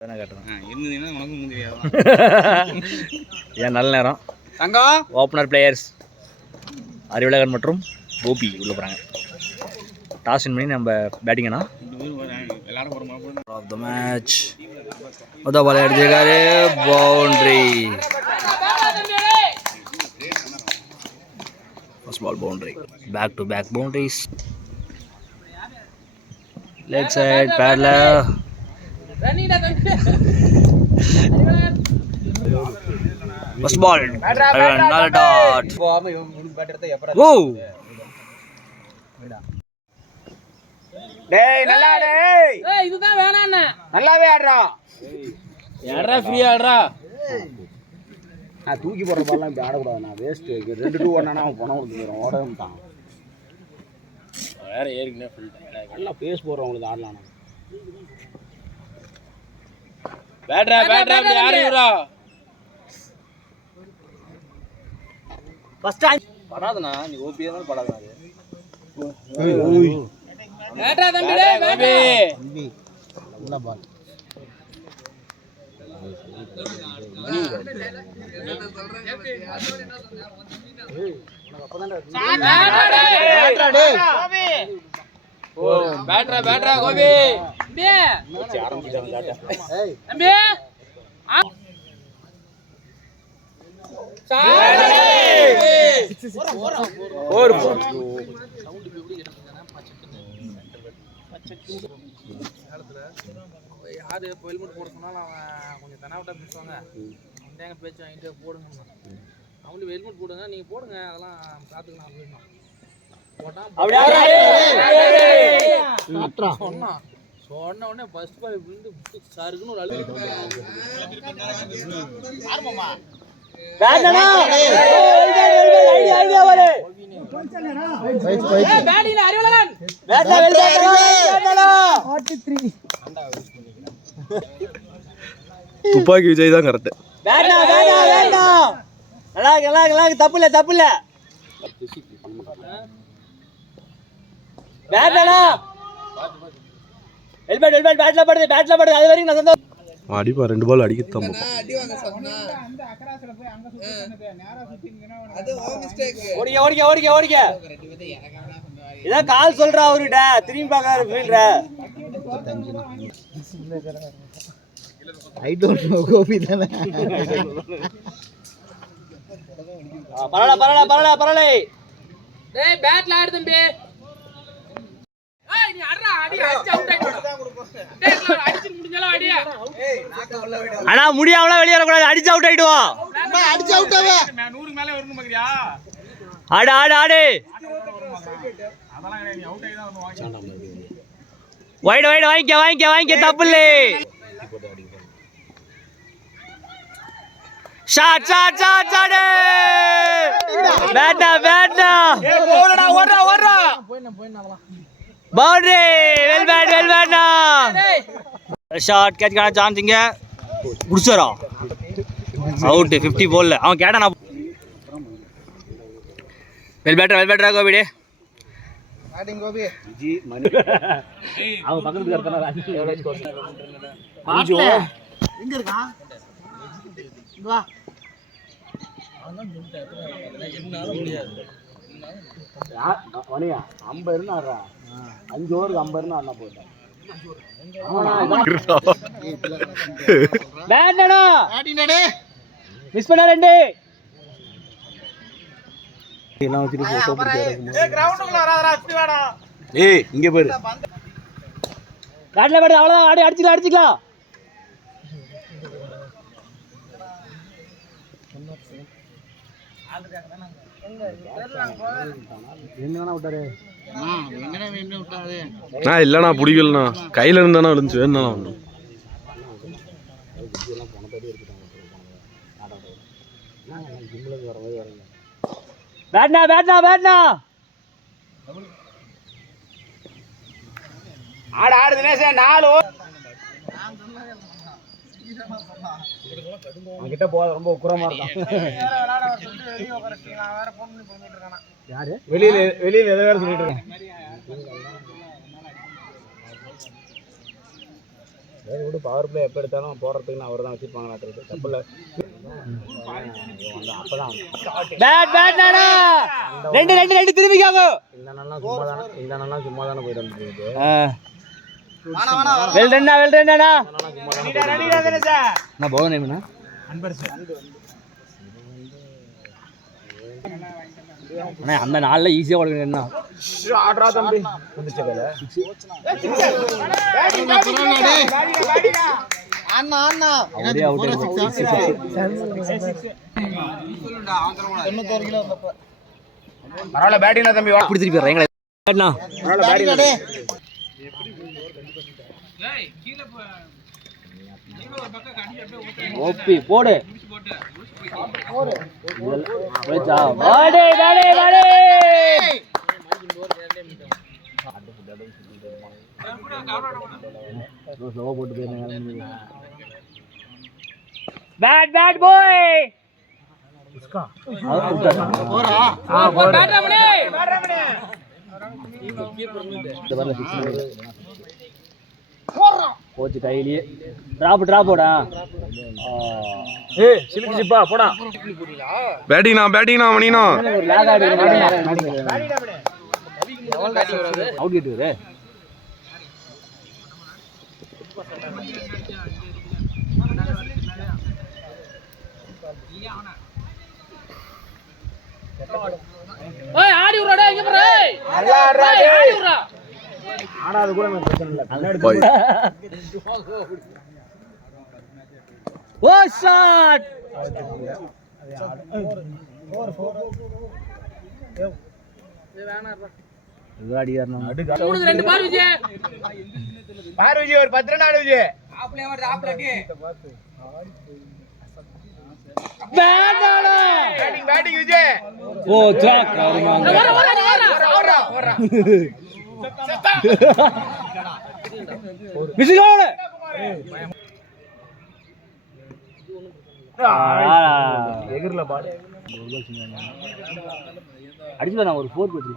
ஏன் நல்ல நேரம் ஓப்பனர் பிளேயர்ஸ் அறிவுலகன் மற்றும் கோபி உள்ள போகிறாங்க. டாஸ் வின் பண்ணி நம்ம பேட்டிங்கண்ணா ஆஃப் த மேட்ச் மொதல் பால் அடிச்சிருக்காரு. Boundary. First ball boundary. Back to back boundaries. Leg side பேட்ல ஃபர்ஸ்ட் பால் நல்ல டாட். ஓ டேய் நல்லா டேய். ஏய் இதுதான் வேணாண்ணே. நல்லாவே ஆடுறா. யாரா ஃப்ரீ ஆடுறா. நான் தூக்கி போற பால்லாம் இப்படி ஆட கூடாது. நான் வேஸ்ட் 2-2 ஆனா அவன் பணம் கொடுத்துறோம். ஓட மாட்டான். வேற ஏறிக்கினே ஃபுல் டைம். நல்லா பேஸ் போறவங்களுக்கு ஆடலாம். பேட்ரா அப்படி யாரு இவரா? ஃபர்ஸ்ட் டைம் படாதனா நீ ஓபியா தான் படாதனா. பேட்ரா தம்பி டேய் பேட்ரா. தம்பி நல்ல பால். பேட்ரா டேய். ஓ பேட்ரா கோபி. தம்பி ஆரம்பிச்சாங்க காட்ட. ஏய் தம்பி. ஓர் யாரு ஹெல்மெட் போட சொன்னாலும் அவன் கொஞ்சம் தனாவட்டா பேசுவாங்க. அந்த எங்க பேச்சு வாங்கிட்டு போடுங்க. அவங்களுக்கு ஹெல்மெட் போடுங்க, நீங்க போடுங்க, அதெல்லாம் பார்த்துக்கலாம் அப்படின்னா போட்டான். சொன்ன உடனே ஃபர்ஸ்ட் பால் விழுந்து சாருக்குன்னு ஒரு அழுகு. துப்பாக்கி விஜய் தான் கரெக்ட். தப்பு இல்ல பேட்ல படுது அது வரைக்கும் நான் சந்தோஷம். அடிப்பா 2 பால் அடிக்கத்தான். ஓடிக்க இதான் கால் சொல்றா அவர்கிட்ட. திரும்பி பார்க்காரு ஃபீல்டர. ஐ டோன்ட் நோ கோபி தானே. பரவாயில்ல. டேய் பேட்ல ஆடு தம்பி. ஏய் நீ அடடா அடி அடிச்சு அவுட் ஆயிடுடா. டேய் அடிச்சு முடிஞ்சல அடி. அண்ணா முடியாமல வெளிய வர கூடாது. அடிச்சு அவுட் ஆயிடுவோம். அடிச்சு அவுட் ஆவே. 100 மேல வரணும் பாக்குறியா? ஆடு அதெல்லாம் நீ அவுட் ஆகி தான் வந்து வைட் வாங்கிக்க தப்பு இல்ல. ஷாட் பேட்டா ஏய் போடா ஓடுறா. பவுண்டரி. வெல் பேட்னா ஷாட் கேட்ச் காண சான்ஸ் இங்க குடிச்சறா. அவுட் 50 போல்ல அவன் கேட்டானா. வெல் பேட்டரா கோபி. பேட்டிங் கோபி ஜி மணி அவன் பக்கத்துல இருக்கறதா எவ்வளவு ஸ்கோர் பாட்ல எங்க இருக்கான் இங்க வா. அவன் என்னால முடியாது. வணியா 50 இருந்தாரா 5 ஓவருக்கு 50 இருந்தா அண்ணா போட்டான். பேட்டடா ஆடினடே மிஸ் பண்ண 2 எல்லாம் வச்சிட்டு போட்டோ பிடிச்சாரு. ஏய் கிரவுண்டுக்குள்ள வராதடா இப்படி வாடா. ஏய் இங்க பாரு காட்ல படுது. அவ்வளவுதான் அடிச்சுக்கலாம். எங்கனா விட்டாரு. எங்கனா வேணும் விட்டாரு. நான் இல்லண்ணா பிடிக்கலண்ணா கையில இருந்தானா விழுந்துச்சு. வேணும்னா ஒண்ணு பேட்னா ஆடு தினேஷ் 4 அவங்கிட்ட போக ரொம்ப உக்குரமா இருக்கான். யாரு வெளியில எதை வேற சொல்லிட்டு இருக்கேன். கூட பவர் பிளே எப்போ எடுத்தாலும் போடுறதுக்கு அவர் தான் வச்சுருப்பாங்க தப்பில்ல. அப்பதான் பேட் பேட் நானா ரெண்டு ரெண்டு ரெண்டு திரும்பிக்காங்க. இந்த நாள்லாம் சும்மா தானே போயிட்டு வந்துருக்கு. வெல் ரன்னா நான் பவுலர் நேம்னா அண்ணா அந்த நாளில் ஈஸியாக ஓடுங்க என்ன ஆடுறா தம்பி அப்படியே அவுட் பரவாயில்ல பேட்டிங்னா தம்பி அப்படி திருப்பி வர்றேன் எங்களை ஓபி போடு பேட் பேட் பாய் போச்சு கையிலேயே டிராப்போடா ஏய் சிலிக்கு சிப்பா போடா பேட்டிங்னா மணினா ஒரு லாக் ஆடி அவுட் கேட் வரே ஏய் ஆடி உறடா இங்க பாரு நல்லா ஆடுறா ஆடி உறா ஆனா அது கூட எனக்கு பிரச்சனை இல்ல கண்ணாடி பாய் ஓ ஷாட் ரெண்டு பால் விஜய் பாரு விஜய் ஒரு 10 ரன் ஆடு விஜய் பேட்டிங் விஜய் ஓ ஜாக் ஓடுறா விசிலோட எகிரல பால் அடிச்சு நான் ஒரு 4 போட்டு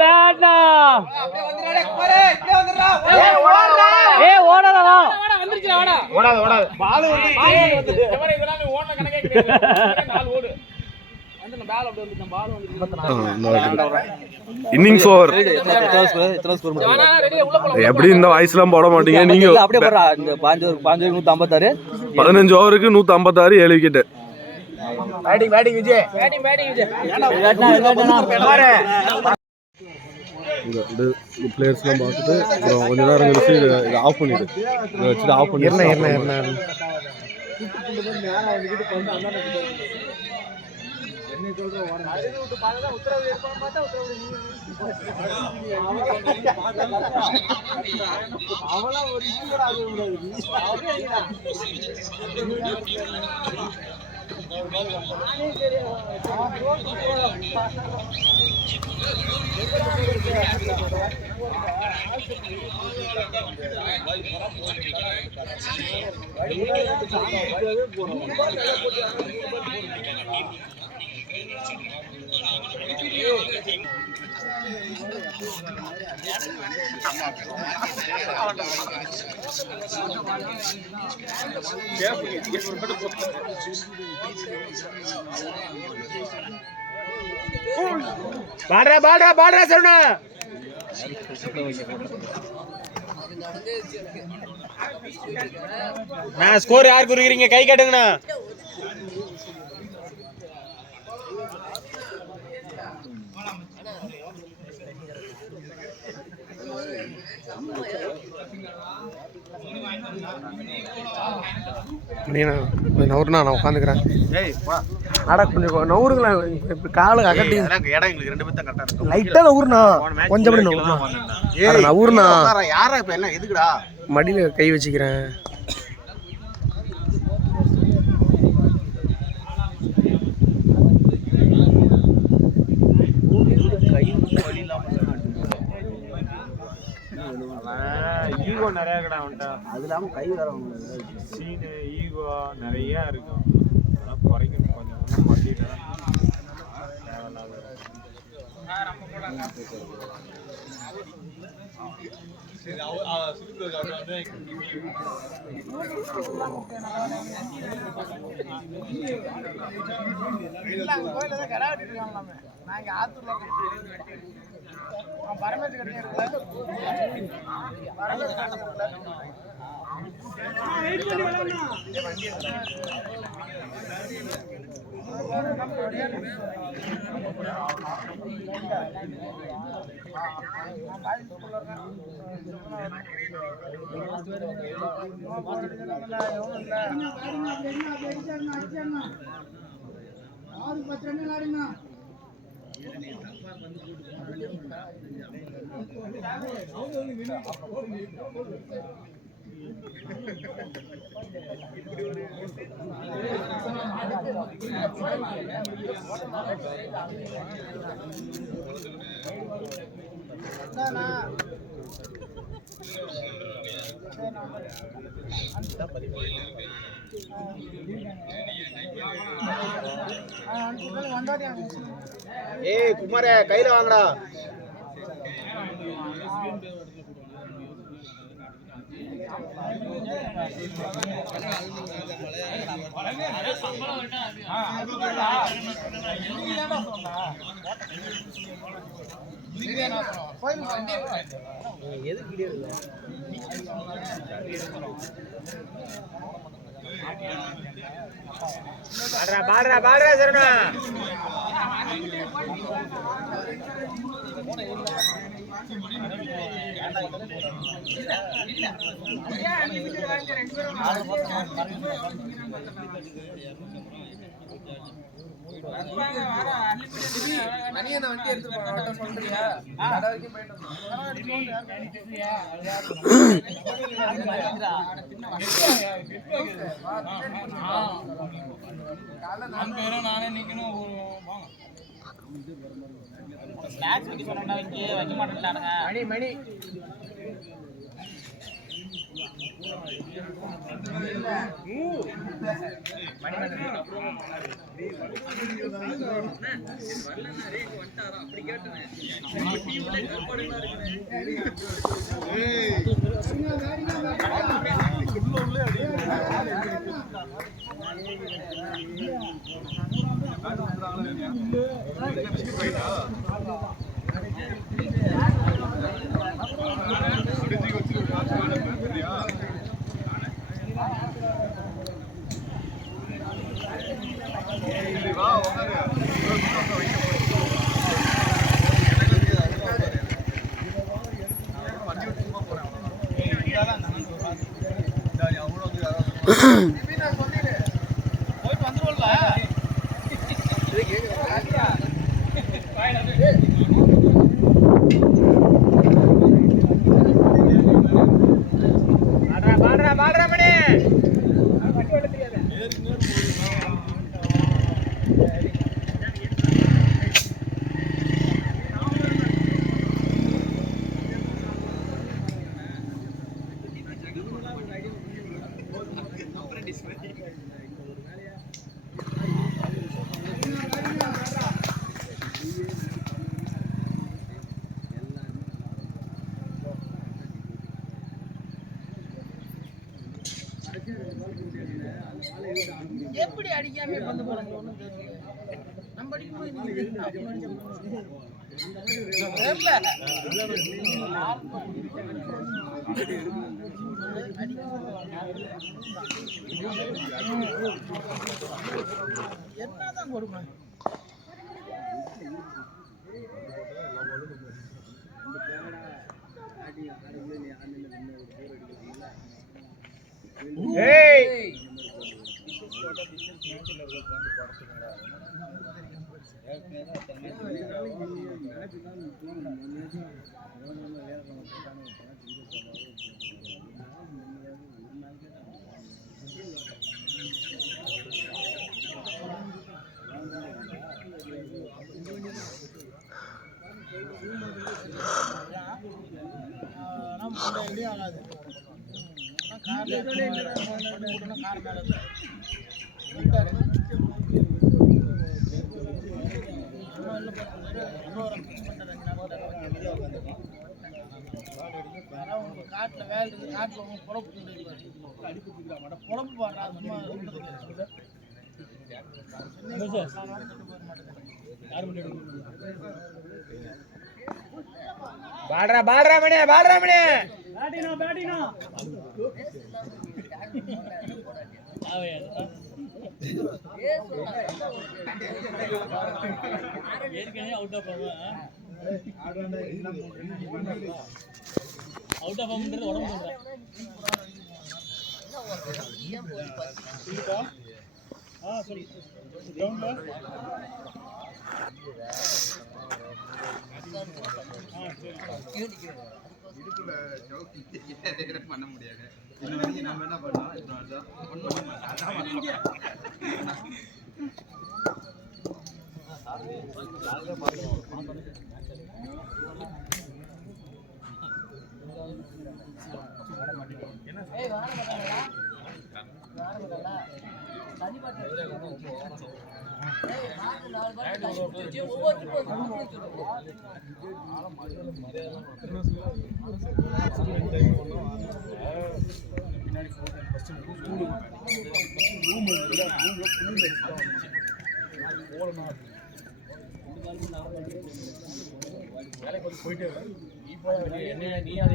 வேண்டா ஏய் ஓடடா வந்துருச்சு வாடா ஓடாத பால் வந்து இதெல்லாம் ஓடுன கணக்கே கிடையாது நாலு ஓடு வந்து நம்ம பால் அப்படியே வந்து பால் வந்து இன்னிங்ஸ் ஓவர் எப்படி இந்த வாய்ஸ்லாம் போட மாட்டீங்க நீங்க அப்படியே போடுறா இந்த 5 156 15 ஓவருக்கு 156 7 விக்கெட் பேட்டிங் விஜய் பிளேயர்ஸ்லாம் பார்த்துட்டு அப்புறம் கொஞ்ச நேரம் கழிச்சு இதை ஆஃப் பண்ணிடு இதை வச்சுட்டு ஆஃப் பண்ணி பாடுறா சொன்னா ஸ்கோர் யார் குறிக்கிறீங்க கை கட்டுங்கண்ணா நவுறுண்ணா நான் உட்காந்துக்கிறேன் அடா கொஞ்சம் நவுறுங்களா இப்போ காலு அகட்டி இடம் எங்களுக்கு 2 பேர் தான் கரெக்டா இருக்கு லைட்டாக நவுறுண்ணா கொஞ்சம் அப்படி நவுறுண்ணா நவுறுண்ணா யாரா இப்ப என்ன எதுக்குடா மடியில் கை வச்சுக்கிறேன் ஈகோ நிறைய இருக்கடா அவன்கிட்ட அது இல்லாமல் கை வர சீனு ஈகோ நிறைய இருக்கும் அதெல்லாம் குறைக்கணும் கொஞ்சம் மாட்டிட்டா தேவையில்லாத ஏய் குமாரே கையில வாங்கடா. எது வீடியோ பாடுறா பாடுறா சரணா. வண்டி எடுத்து சொல்றியா? நானே நிக்கணும் ஸ்நாக்ஸ் வைக்க சொன்னா வைக்க மாட்டேன்டானுங்க. மணி மணி போயிட்டு வந்துருவோம்ல. பாடுறா பாடுறா மணி. எப்படி அடிக்காம வந்து போறாங்க? நம்ம அடிக்கும்போது என்னதான் கொடுமை. கார் காட்டில் வேலை இருக்குது, காட்டில் பொழப்பு பொழப்பு பாடுறா சும்மா பாடுறா மணி அவுட் ஆஃப் ஃபார்ம்ன்றது உடம்பு பண்ண முடியாது. நம்ம என்ன பண்ணோம் போயிட்டே நீ அதை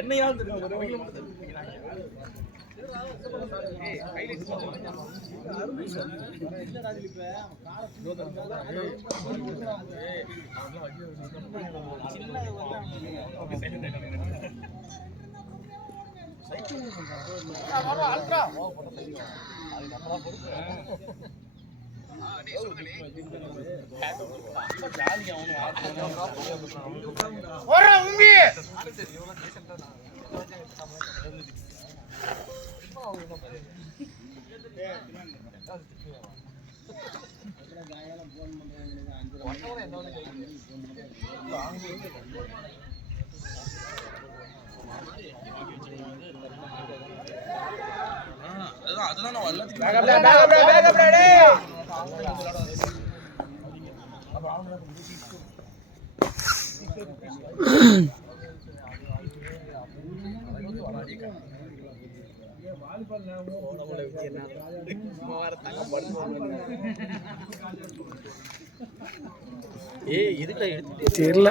என்னையாவது தெரியல.